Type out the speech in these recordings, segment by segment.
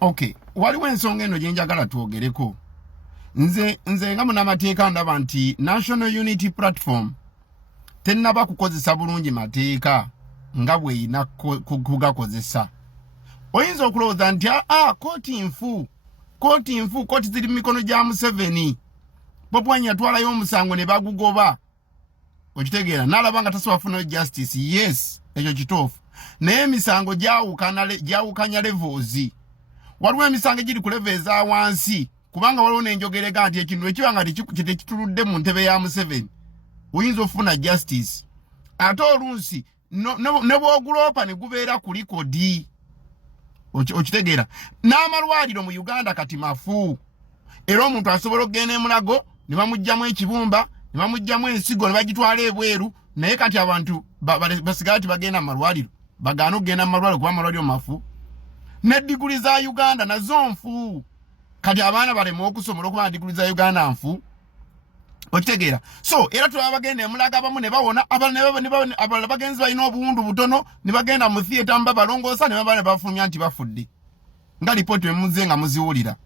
Okay, waliwo ensonga eno gye njagala twogereko. Nze nga munnamateeka ndaba nti National Unity Platform tennaba kukozesa bulungi mateeka nga bw'erina kugakozesa. Oyinza okulowooza nti kooti ziri mu mikono gya Museveni. Bobi Wine yatwalayo omusango ne bagugoba. Okitegeera n'alaba nga tasobola kufunayo justice. Yes, ekyo kituufu. Naye emisango gyawukanya levels. Waliwo emisango giri ku level eza wansi kubanga waliwo n'enjogerega nti ekintu ekiba nga tekituludde mu ntebe ya Museveni oyinza ofuna justice. Ate oluusi ne bw'oguloopa ne gubeera ku likodi. Okitegeera n'amalwaliro mu Uganda kati mafu. Era omuntu asobola okugenda e Mulago ne bamuggyamu ekibumba ne bamuggyamu ensigo ne bagitwala ebweru, naye kati abantu basigala tibagenda mu malwaliro, bagaana okugenda mu malwaliro kuba amalwaliro mafu. Ne diguli za Uganda nazo nfu. Kati abaana balema okusomera okuba diguli za Uganda nfu. Okitegeera. So era tulabagenda e Mulago abamu ne bawona, abalala bagenzi balina obuwundu butono ne bagenda mu theater mba balongoosa ne baba ne bafulumya nti bafudde. Nga lipooti emuze nga muziwulira.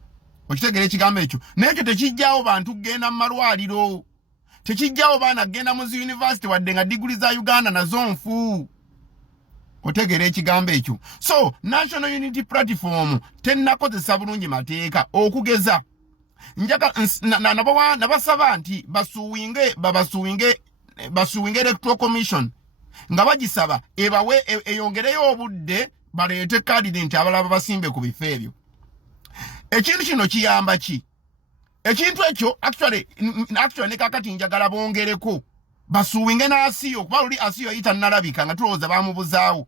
Okitegeera ekigambo ekyo. Naye ekyo tekijjaawo bantu kugenda mu malwaliro. Tekijjaawo baana kugenda mu university wadde nga diguli za Uganda nazo nfu. Otegeera ekigambo ekyo. So National Unity Platform tennakozesa bulungi mateeka okugeza. Njaga nabasaba nti basuwinge Electoral Commission nga bagisaba ebawe eyongereyo obudde baleete candidate abalaba basimbe ku bifo ebyo. Ekintu kino kiyamba ki? Ekintu ekyo actually ne kakati njagala bongereko basuwinge n'asiyo kuba luli asiyo yita nalabika nga tulowooza bamubuzaawo.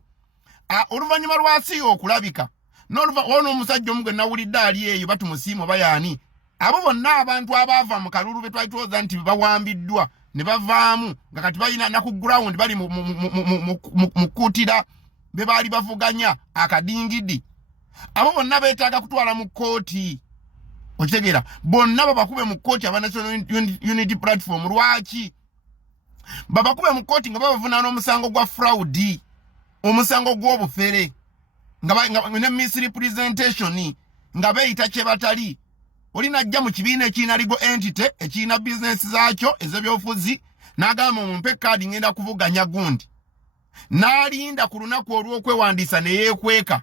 Oluvannyuma lwa asiyo okulabika ono omusajja omugwe nawulidde ali eyo batumusiimo bayaani. Abo bonna abantu abaava mu kalulu be twali tulowooza nti bawambiddwa ne bavaamu nga kati balina na ku ground bali mu kkuutira be baali bavuganya akadingidi. Abo bonna beetaaga kutwala mu kkooti. Okitegeera bonna babakube mu kkooti aba National Unity Platform. Lwaki? Babakube mu kkooti nga babavunaana omusango gwa fraud, omusango gw'obufere nga ne misrepresentation nga beeyita kye batali. Olina ajja mu kibiina ekirina legal entity ekirina business zaakyo ez'ebyobufuzi n'agamba mumpe kaadi ngenda kuvuganya gundi. N'alinda ku lunaku olw'okwewandiisa ne yeekweka.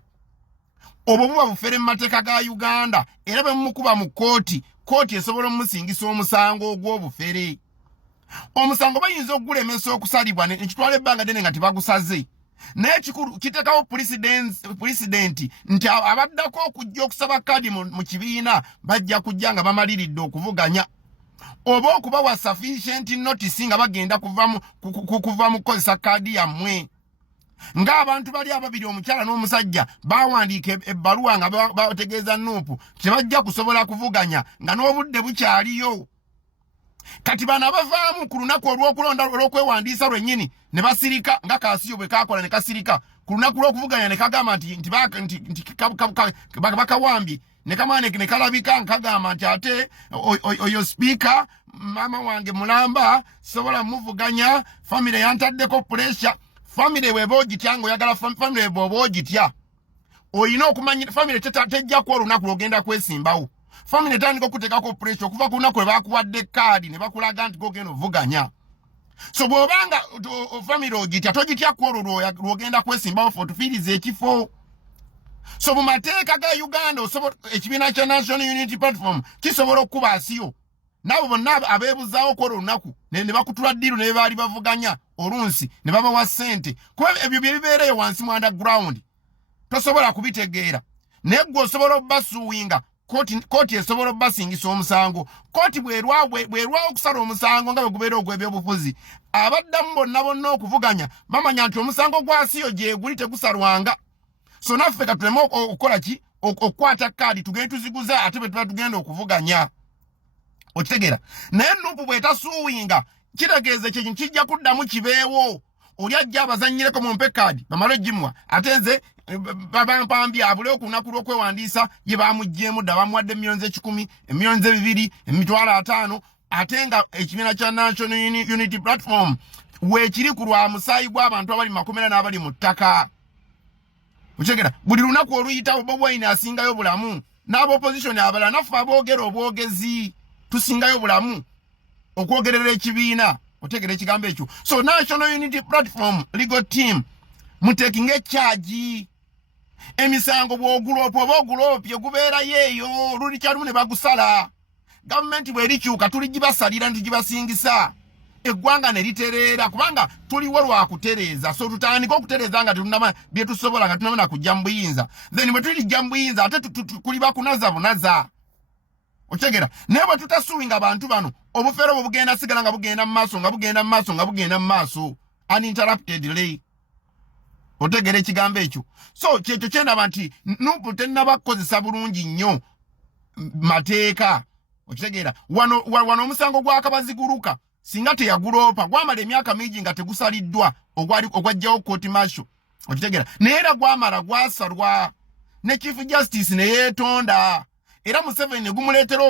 Obwo buba bufere mu mateeka ga Uganda era bwe mumukuba mu kkooti esobola omusingisa omusango ogw'obufere. Omusango bayinza okugulemesa okusalibwa ne kitwala ebbanga ddene nga tebagusaze. Naye kikulu kitekawo president nti abaddako okujja okusaba kaadi mu kibiina bajja kujja nga bamaliridde okuvuganya. Oba okubawa sufficient notice nga bagenda kuva mu kukozesa kaadi yammwe. Ng'abantu bali ababiri omukyala n'omusajja bawandiika ebbaluwa nga bategeeza Nuupu tebajja kusobola kuvuganya nga n'obudde bukyaliyo. Kati bana bavaamu ku lunaku olw'okulonda olw'okwewandiisa lwennyini ne basirika nga Kaasiyo bwe kaakola ne kasirika ku lunaku lw'okuvuganya ne kagamba nti bakawambye ne kamaane ne kalabika nkagamba nti ate oyo speaker mama wange mulamba sobola muvuganya family yantaddeko pressure. Family bw'eba ogitya ng'oyagala family bw'oba ogitya oyina okumanya family tejja kuwa olunaku lw'ogenda kwesimbawo. Family tandika okuteekako pressure okuva ku lunaku lwe bakuwadde kaadi ne bakulaga nti gogenda ovuganya. So bw'obanga family ogitya togitya ku olwo lw'ogenda kwesimbawo fe otufiiriza ekifo. So mu mateeka ga Uganda ekibiina kya National Unity Platform kisobola okukuba asiyo. Nabo bonna abeebuzaawo ku olwo lunaku ne bakutula ddiru ne baali bavuganya olunsi ne babawa ssente. Kuba ebyo bye bibeereyo wansi mu underground tosobola kubitegeera. Naye gwe osobola obbasuuwinga kooti esobola obbasingisa omusango. Kooti bwerwawo okusala omusango nga bwe gubeera ogw'ebyobufuzi abaddamu bonna okuvuganya bamanya nti omusango gwasiyo gye guli tegusalwanga. So naffe katuleme okukola ki okukwata kaadi tugende tuziguza ate bwe tuba tugenda okuvuganya. Okitegeera. Naye Nuupu bw'etasuuwinga kitegeeza ekyo kijja kuddamu kibeewo. Oli ajja abazannyireko mumpe kaadi bamale ogimuwa ate nze babampambye abule ku lunaku lw'okwewandiisa ye bamuggyemu dda bamuwadde emiliyoni 10, emiliyoni 2, emitwalo 5 ate nga ekibiina kya National Unity Platform weekiri ku lwa musaayi gw'abantu abali mu makomera n'abali mu ttaka. Ochegera buli lunaku oluyita Bobi Wine asingayo bulamu n'abo opposition abala nafu aboogera obwogezi tusingayo bulamu okwogerera ekibiina otegera ekigambo ekyo. So National Unity Platform legal team mutekinga charge emisango bw'ogulopye gubeera yeeyo lulikyalumu ne bagusala gavumenti bwerikyuka tuligibasalira ntugibasingisa eggwanga ne litereera kubanga tuliwo lwakutereeza. So tutandika okutereeza nga tetunama bye tusobola nga tunamana kujja mu buyinza, then bwe tulijja mu buyinza ate kuliba kunaza bunaza. Otegera naye bwe tutasuwinga abantu bano obufere bwe bugenda sigala nga bugenda mu maaso uninterruptedly. Otegera ekigambo ekyo. So kyekyo kyendaba nti Nuupu tennabakozesa bulungi nnyo mateeka. Otegera wano omusango gwa Kabaziguruka singa teyaguloopa gwamala emyaka mingi nga tegusaliddwa ogwajjawo court martial. Otegera naye era gwamala gwasalwa ne Chief Justice ne yeetonda. Era Museveni ne gumuleetera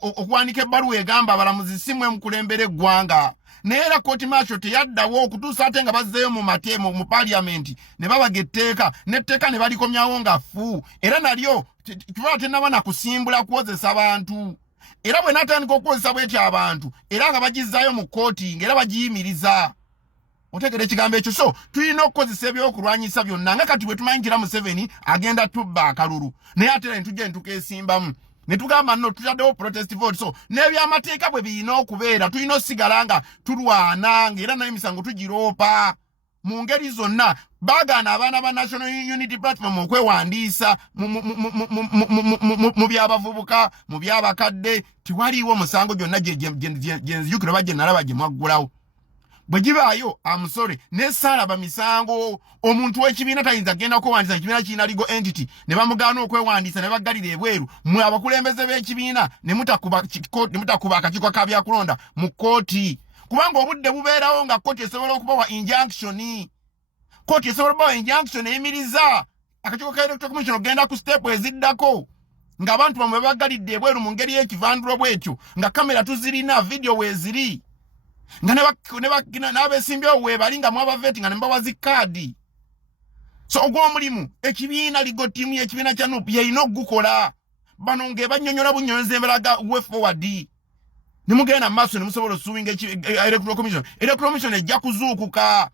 okuwanika ebbaluwa egamba abalamuzi si mmwe mukulembera eggwanga. Naye era court martial teyaddawo okutuusa ate nga bazzeeyo mu parliament ne babaga etteeka n'etteeka ne balikomyawo nga fu. Era nalyo kiba tennaba na kusimbula kwozesa abantu. Era bwe natandika okukozesa bwetyo abantu era nga bagizzaayo mu kooti ng'era bagiyimiriza. Otegera ekigambo ekyo. So tulina okukozesa ebyokulwanyisa byonna nga kati bwe tumanyikira Museveni agenda tubba akalulu naye ate ne tujja ne tukeesimbamu ne tugamba nno tutaddewo protest vote. So n'ebyamateeka bwe birina okubeera tulina osigala nga tulwana ng'era naye emisango tugiroopa mu ngeri zonna. Baagaana abaana ba National Unity Platform okwewandiisa mu by'abavubuka mu by'abakadde tiwaliiwo musango gyonna gyenzijukira oba gye nalaba gye mwaggulawo. Bwe gibaayo amusore n'esaalaba misango omuntu w'ekibiina tayinza genda kwewandiisa ekibiina kirina legal entity ne bamugaana okwewandiisa ne baggalira ebweru mmwe abakulembeze b'ekibiina ne mutakuba akakiiko ka byakulonda mu kooti kubanga obudde bubeerawo nga kooti esobola okubawa injunction. Kooti esobola okubawa injunction eyimiriza akakiiko ka Electoral Commission ogenda ku step eziddako ng'abantu bamwe baggalidde ebweru mu ngeri y'ekivandulo bw'ekyo nga kamera tuzirina video weeziri nga n'abesimbyewo weebali nga mwabaveti nga ne mbawa zikaadi. So ogw'omulimu ekibiina legal team y'ekibiina kya Nuupu yeyina okugukola. Bano ng'ebannyonnyola bunnyonnyozi embalaga way forward ne mugenda mu maaso ne musobola osuwinga Electoral Commission. Electoral Commission ejja kuzuukuka.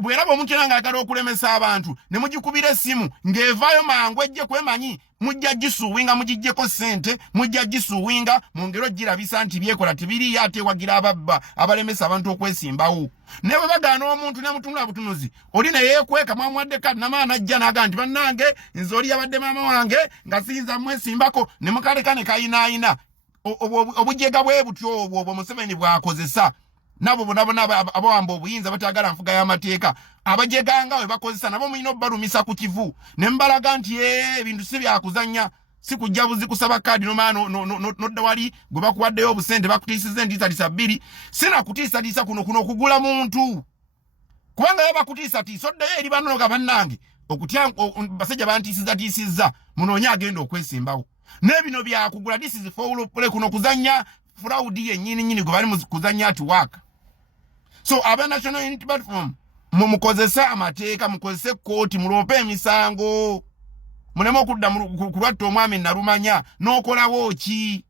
Bw'eraba omuntu yenna ng'ayagala okulemesa abantu ne mugikubira essimu ng'evaayo mangu ejje kwemanyi mujja gisuwinga mugijjeko ssente mujja gisuwinga mu ngero girabisa nti byekola tibiriyo ate wagira ababba abalemesa abantu okwesimbawo. Ne bwe bagaana omuntu ne mutunula butunuzi oli ne yeekweka mwamuwadde kati namaana ajja n'aga nti bannange nze oli yabadde maama wange nga siyinza mwesimbako ne mukaleka ne kayinaayina obujega bwe butyo obwo Museveni bw'akozesa. Nabo bona abawamba obuyinza batagala nfuga y'amateeka abajeganga we bakozesa nabo mulina obbalumisa ku kivu ne mbalaga nti ebintu si byakuzannya si kujja buzi kusaba kaadi nodda wali gwe bakuwaddeyo obusente bakutiisiza entiisatiisa bbiri sina kutiisatiisa kuno okugula muntu kubanga yo bakutiisatiisa oddayo eri banonoga bannange okutya basajja bantiisizza munoonye agenda okwesimbawo n'ebino byakugula this is foul play kuno kuzannya fraud yennyini gwe bali mu kuzannya ati waka. So aba National Unity Platform mukozesa amateeka mukozese kooti muloope emisango muleme okudda kulwatta omwami nalumanya n'okolawo ki.